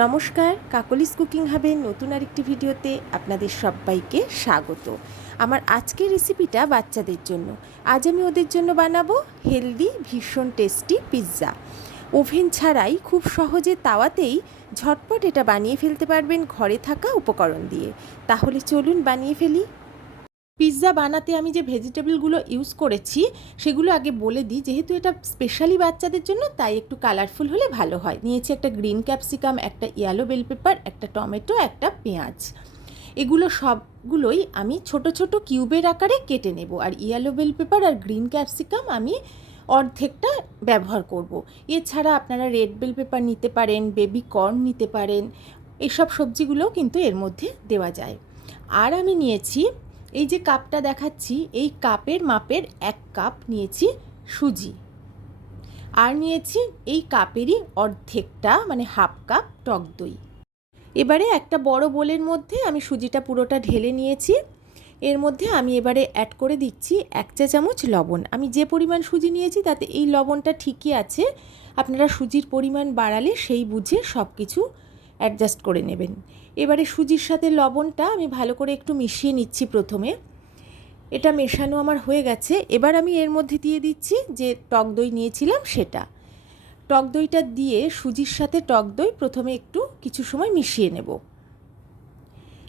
নমস্কার, কাকলিস কুকিং হাবের নতুন আরেকটি ভিডিওতে আপনাদের সবাইকে স্বাগত। আমার আজকের রেসিপিটা বাচ্চাদের জন্য। আজ আমি ওদের জন্য বানাবো হেলদি, ভীষণ টেস্টি পিৎজা। ওভেন ছাড়াই খুব সহজে তাওয়াতেই ঝটপট এটা বানিয়ে ফেলতে পারবেন ঘরে থাকা উপকরণ দিয়ে। তাহলে চলুন বানিয়ে ফেলি। পিৎজা বানাতে আমি যে ভেজিটেবলগুলো ইউজ করেছি, সেগুলো আগে বলে দিই। যেহেতু এটা স্পেশালি বাচ্চাদের জন্য, তাই একটু কালারফুল হলে ভালো হয়। নিয়েছি একটা গ্রিন ক্যাপসিকাম একটা ইয়েলো বেল পেপার একটা টমেটো, একটা পেঁয়াজ। এগুলো সবগুলোই আমি ছোট ছোট কিউবের আকারে কেটে নেব। আর ইয়েলো বেল পেপার আর গ্রিন ক্যাপসিকাম আমি অর্ধেকটা ব্যবহার করব। এছাড়া আপনারা রেড বেল পেপার নিতে পারেন বেবি কর্ন নিতে পারেন, এসব সবজিগুলোও কিন্তু এর মধ্যে দেওয়া যায়। আর আমি নিয়েছি এই যে কাপটা দেখাচ্ছি, এই কাপের মাপের এক কাপ নিয়েছি সুজি। আর নিয়েছি এই কাপেরই অর্ধেকটা মানে হাফ কাপ টক দই। এবারে একটা বড় বোলের মধ্যে আমি সুজিটা পুরোটা ঢেলে নিয়েছি। এর মধ্যে আমি এবারে অ্যাড করে দিচ্ছি এক চা চামচ লবণ। আমি যে পরিমাণ সুজি নিয়েছি, তাতে এই লবণটা ঠিকই আছে। আপনারা সুজির পরিমাণ বাড়ালে সেই বুঝে সব কিছু অ্যাডজাস্ট করে নেবেন। এবারে সুজির সাথে লবণটা আমি ভালো করে একটু মিশিয়ে নিচ্ছি প্রথমে। এটা মেশানো আমার হয়ে গেছে। এবার আমি এর মধ্যে দিয়ে দিচ্ছি যে টক দই নিয়েছিলাম সেটা। টক দইটা দিয়ে সুজির সাথে টক দই প্রথমে একটু কিছু সময় মিশিয়ে নেব।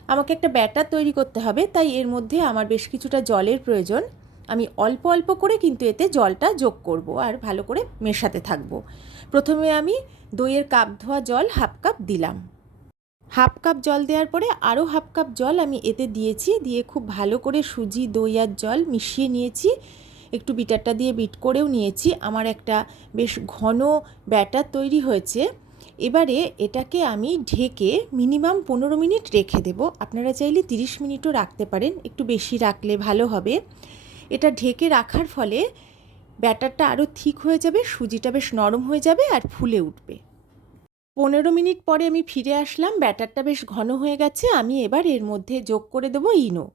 আমাকে একটা ব্যাটার তৈরি করতে হবে, তাই এর মধ্যে আমার বেশ কিছুটা জলের প্রয়োজন। আমি অল্প অল্প করে কিন্তু এতে জলটা যোগ করব আর ভালো করে মেশাতে থাকব। প্রথমে আমি দইয়ের কাপ ধোয়া জল হাফ কাপ দিলাম। হাফ কাপ জল দেওয়ার পরে আরও হাফ কাপ জল আমি এতে দিয়েছি, দিয়ে খুব ভালো করে সুজি, দই আর জল মিশিয়ে নিয়েছি। একটু বিটারটা দিয়ে বিট করেও নিয়েছি। আমার একটা বেশ ঘন ব্যাটার তৈরি হয়েছে। এবারে এটাকে আমি ঢেকে মিনিমাম পনেরো মিনিট রেখে দেব। আপনারা চাইলে তিরিশ মিনিটও রাখতে পারেন, একটু বেশি রাখলে ভালো হবে। এটা ঢেকে রাখার ফলে ব্যাটারটা আরও ঠিক হয়ে যাবে, সুজিটা বেশ নরম হয়ে যাবে আর ফুলে উঠবে। পনেরো মিনিট পরে আমি ফিরে আসলাম। ব্যাটারটা বেশ ঘন হয়ে গেছে। আমি এবার এর মধ্যে যোগ করে দেবো ইনো।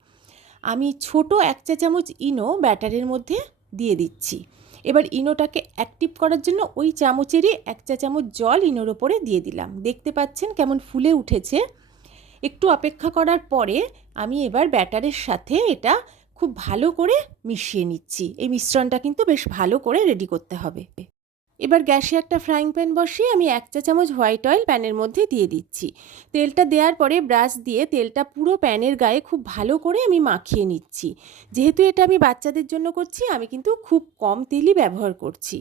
আমি ছোট এক চা চামচ ইনো ব্যাটারের মধ্যে দিয়ে দিচ্ছি। এবার ইনোটাকে অ্যাক্টিভ করার জন্য ওই চামচেরই এক চা চামচ জল ইনোর ওপরে দিয়ে দিলাম। দেখতে পাচ্ছেন কেমন ফুলে উঠেছে। একটু অপেক্ষা করার পরে আমি এবার ব্যাটারের সাথে এটা খুব ভালো করে মিশিয়ে নিচ্ছি। এই মিশ্রণটা কিন্তু বেশ ভালো করে রেডি করতে হবে। এবার গ্যাসে একটা ফ্রাইং প্যান বসিয়ে আমি এক চা চামচ হোয়াইট অয়েল প্যানের মধ্যে দিয়ে দিচ্ছি। তেলটা দেওয়ার পরে ব্রাশ দিয়ে তেলটা পুরো প্যানের গায়ে খুব ভালো করে আমি মাখিয়ে নিচ্ছি। যেহেতু এটা আমি বাচ্চাদের জন্য করছি, আমি কিন্তু খুব কম তেলই ব্যবহার করছি।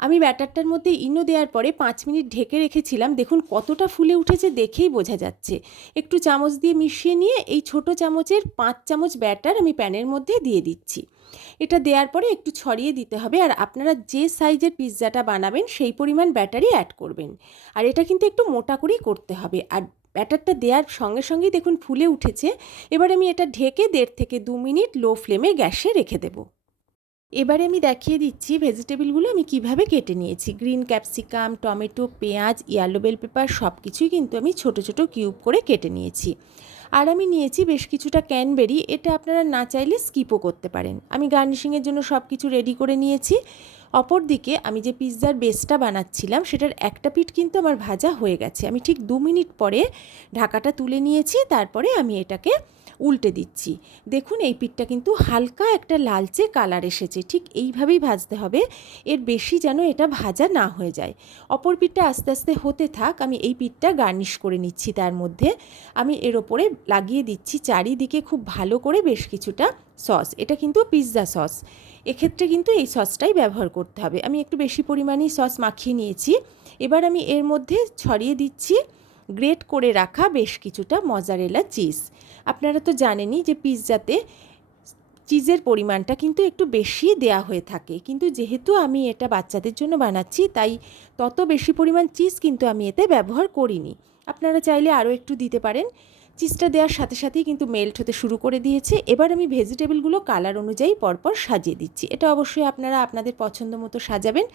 আমি ব্যাটারটার মধ্যে ইনো দেওয়ার পরে পাঁচ মিনিট ঢেকে রেখেছিলাম। দেখুন কতটা ফুলে উঠেছে দেখেই বোঝা যাচ্ছে। একটু চামচ দিয়ে মিশিয়ে নিয়ে এই ছোট চামচের পাঁচ চামচ ব্যাটার আমি প্যানের মধ্যে দিয়ে দিচ্ছি। এটা দেওয়ার পরে একটু ছড়িয়ে দিতে হবে আর আপনারা যে সাইজের পিৎজাটা বানাবেন সেই পরিমাণ ব্যাটারি অ্যাড করবেন। আর এটা কিন্তু একটু মোটা করেই করতে হবে। আর ব্যাটারটা দেওয়ার সঙ্গে সঙ্গেই দেখুন ফুলে উঠেছে। এবার আমি এটা ঢেকে দেড় থেকে দু মিনিট লো ফ্লেমে গ্যাসে রেখে দেবো। এবারে আমি দেখিয়ে দিচ্ছি ভেজিটেবলগুলো আমি কীভাবে কেটে নিয়েছি। গ্রিন ক্যাপসিকাম, টমেটো, পেঁয়াজ ইয়ালো বেল পেপার সব কিছুই কিন্তু আমি ছোট ছোট কিউব করে কেটে নিয়েছি। আর আমি নিয়েছি বেশ কিছুটা ক্যানবেরি, এটা আপনারা না চাইলে স্কিপও করতে পারেন। আমি গার্নিশিংয়ের জন্য সব কিছু রেডি করে নিয়েছি। অপরদিকে আমি যে পিৎজার বেসটা বানাচ্ছিলাম, সেটার একটা পিঠ কিন্তু আমার ভাজা হয়ে গেছে। আমি ঠিক দু মিনিট পরে ঢাকাটা তুলে নিয়েছি, তারপরে আমি এটাকে উল্টে দিচ্ছি। দেখুন, এই পিঠটা কিন্তু হালকা একটা লালচে কালার এসেছে। ঠিক এইভাবেই ভাজতে হবে। এর বেশি যেন এটা ভাজা না হয়ে যায়। অপর পিঠটা আস্তে আস্তে হতে থাক। আমি এই পিঠটা গার্নিশ করে নিচ্ছি তার মধ্যে। আমি এর ওপরে লাগিয়ে দিচ্ছি চারিদিকে খুব ভালো করে বেশ কিছুটা সস। এটা কিন্তু পিৎজা সস। এক্ষেত্রে কিন্তু এই সসটাই ব্যবহার করতে হবে। আমি একটু বেশি পরিমাণেই সস মাখিয়ে নিয়েছি। এবার আমি এর মধ্যে ছড়িয়ে দিচ্ছি গ্রেট করে রাখা বেশ কিছুটা মজারেলা চিজ। আপনারা তো জানেনই যে পিৎজাতে চিজের পরিমাণটা কিন্তু একটু বেশি দেয়া হয়ে থাকে। কিন্তু যেহেতু আমি এটা বাচ্চাদের জন্য বানাচ্ছি, তাই তত বেশি পরিমাণ চিজ কিন্তু আমি এতে ব্যবহার করিনি। আপনারা চাইলে আরও একটু দিতে পারেন। চিজটা দেওয়ার সাথে সাথেই কিন্তু মেল্ট হতে শুরু করে দিয়েছে। এবার আমি ভেজিটেবলগুলো কালার অনুযায়ী পরপর সাজিয়ে দিচ্ছি। এটা অবশ্যই আপনারা আপনাদের পছন্দ মতো সাজাবেন।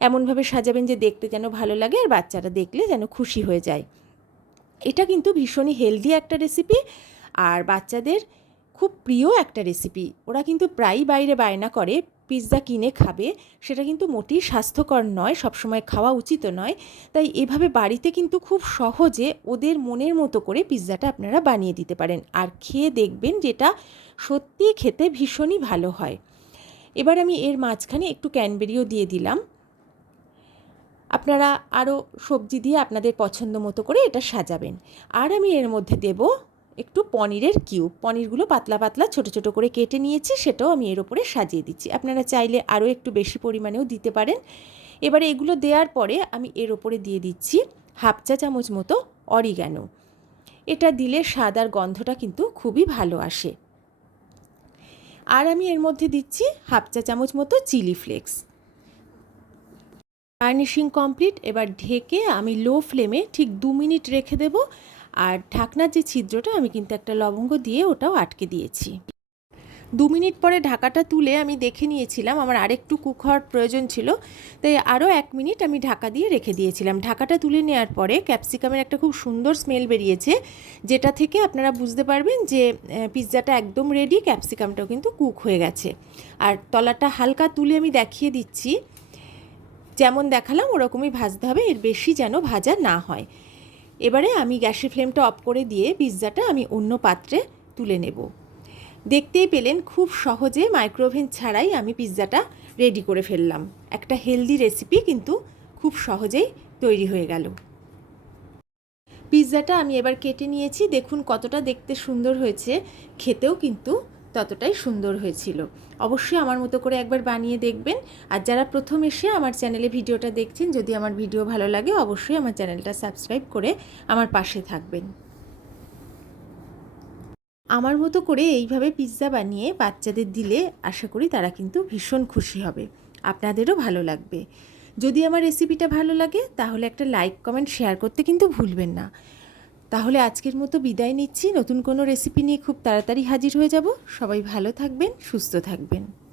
এমনভাবে সাজাবেন যে দেখতে যেন ভালো লাগে আর বাচ্চারা দেখলে যেন খুশি হয়ে যায়। এটা কিন্তু ভীষণই হেলদি একটা রেসিপি আর বাচ্চাদের খুব প্রিয় একটা রেসিপি ওরা কিন্তু প্রায়ই বাইরে বায়না করে পিৎজা কিনে খাবে, সেটা কিন্তু মোটেই স্বাস্থ্যকর নয়, সবসময় খাওয়া উচিত নয়। তাই এভাবে বাড়িতে কিন্তু খুব সহজে ওদের মনের মতো করে পিৎজাটা আপনারা বানিয়ে দিতে পারেন আর খেয়ে দেখবেন যেটা সত্যিই খেতে ভীষণই ভালো হয়। এবার আমি এর মাঝখানে একটু ক্যানবেরিও দিয়ে দিলাম। আপনারা আরও সবজি দিয়ে আপনাদের পছন্দ মতো করে এটা সাজাবেন। আর আমি এর মধ্যে দেব একটু পনিরের কিউব। পনিরগুলো পাতলা পাতলা ছোট ছোট করে কেটে নিয়েছি, সেটাও আমি এর ওপরে সাজিয়ে দিচ্ছি। আপনারা চাইলে আরও একটু বেশি পরিমাণেও দিতে পারেন। এবারে এগুলো দেওয়ার পরে আমি এর ওপরে দিয়ে দিচ্ছি হাফ চা চামচ মতো অরিগ্যানো এটা দিলে সাদার গন্ধটা কিন্তু খুবই ভালো আসে। আর আমি এর মধ্যে দিচ্ছি হাফ চা চামচ মতো চিলি ফ্লেক্স। গার্নিশিং কমপ্লিট এবার ঢেকে আমি লো ফ্লেমে ঠিক দু মিনিট রেখে দেব। আর ঢাকনার যে ছিদ্রটা, আমি কিন্তু একটা লবঙ্গ দিয়ে ওটাও আটকে দিয়েছি। দু মিনিট পরে ঢাকাটা তুলে আমি দেখে নিয়েছিলাম, আমার আরেকটু কুক হওয়ার প্রয়োজন ছিল। তাই আরও এক মিনিট আমি ঢাকা দিয়ে রেখে দিয়েছিলাম। ঢাকাটা তুলে নেওয়ার পরে ক্যাপসিকামের একটা খুব সুন্দর স্মেল বেরিয়েছে, যেটা থেকে আপনারা বুঝতে পারবেন যে পিৎজাটা একদম রেডি ক্যাপসিকামটাও কিন্তু কুক হয়ে গেছে। আর তলাটা হালকা তুলে আমি দেখিয়ে দিচ্ছি। যেমন দেখালাম, ওরকমই ভাজতে হবে, এর বেশি যেন ভাজা না হয়। এবারে আমি গ্যাসের ফ্লেমটা অফ করে দিয়ে পিৎজাটা আমি অন্য পাত্রে তুলে নেব। দেখতেই পেলেন, খুব সহজে মাইক্রোওভেন ছাড়াই আমি পিৎজাটা রেডি করে ফেললাম। একটা হেলদি রেসিপি, কিন্তু খুব সহজেই তৈরি হয়ে গেল। পিৎজাটা আমি এবার কেটে নিয়েছি। দেখুন কতটা দেখতে সুন্দর হয়েছে। খেতেও কিন্তু ততটাই সুন্দর হয়েছিল। অবশ্যই আমার মতো করে একবার বানিয়ে দেখবেন। আর যারা প্রথম এসে আমার চ্যানেলে ভিডিওটা দেখছেন, যদি আমার ভিডিও ভালো লাগে, অবশ্যই আমার চ্যানেলটা সাবস্ক্রাইব করে আমার পাশে থাকবেন। আমার মতো করে এইভাবে পিৎজা বানিয়ে বাচ্চাদের দিলে আশা করি তারা কিন্তু ভীষণ খুশি হবে। আপনাদেরও ভালো লাগবে। যদি আমার রেসিপিটা ভালো লাগে, তাহলে একটা লাইক, কমেন্ট, শেয়ার করতে কিন্তু ভুলবেন না। তাহলে আজকের মতো বিদায় নিচ্ছি। নতুন কোনো রেসিপি নিয়ে খুব তাড়াতাড়ি হাজির হয়ে যাব। সবাই ভালো থাকবেন, সুস্থ থাকবেন।